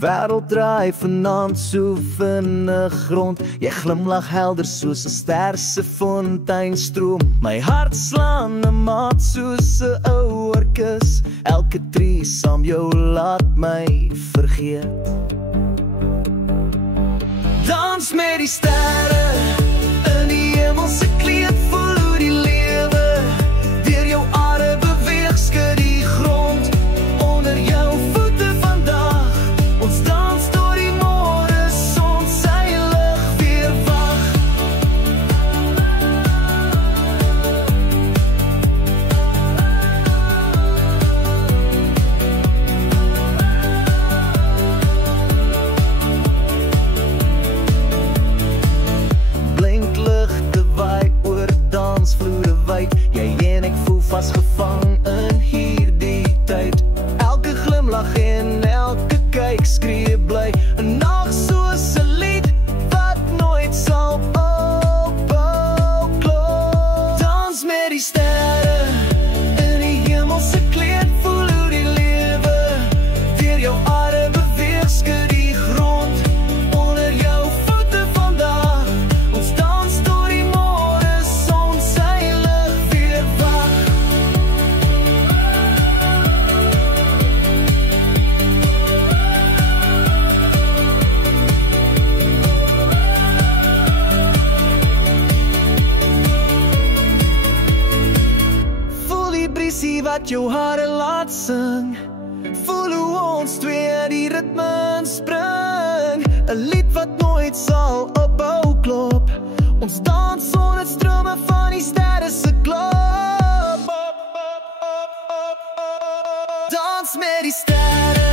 wêreld draai vanaand so vinnig rond. Jy glimlag helder soos 'n ster se fontein-stroom. My hart slaan 'n maat soos 'n ou orkus. Elke tree saam jou laat my vergeet. Dans met die sterre in die hemelse kleed, voel hoe die lewe deur jou are beweeg, skud die grond onder jou voete vandag. Ons dans door die môre son, sy lig weer wag. Blinkligte waai oor dansvloere wyd. Jy en ek voel vasgevang in hierdie tyd. Elke glimlach en elke kyk skree bly. 'n Nag soos 'n lied wat nooit sal ophou klop. Dans met die sterre in die hemelse kleed, voel hoe die lewe deur jou are beweeg, skud die grond onder jou voete vandag. Ons dans door die môre son, sy lig weer wag. Voel die briesie wat jou hare laat sing. Voel hoe ons twee die ritme spring. 'n Lied wat nooit sal ophou klop. Ons dans sonder strome van die sterre se klop. Dans met die sterre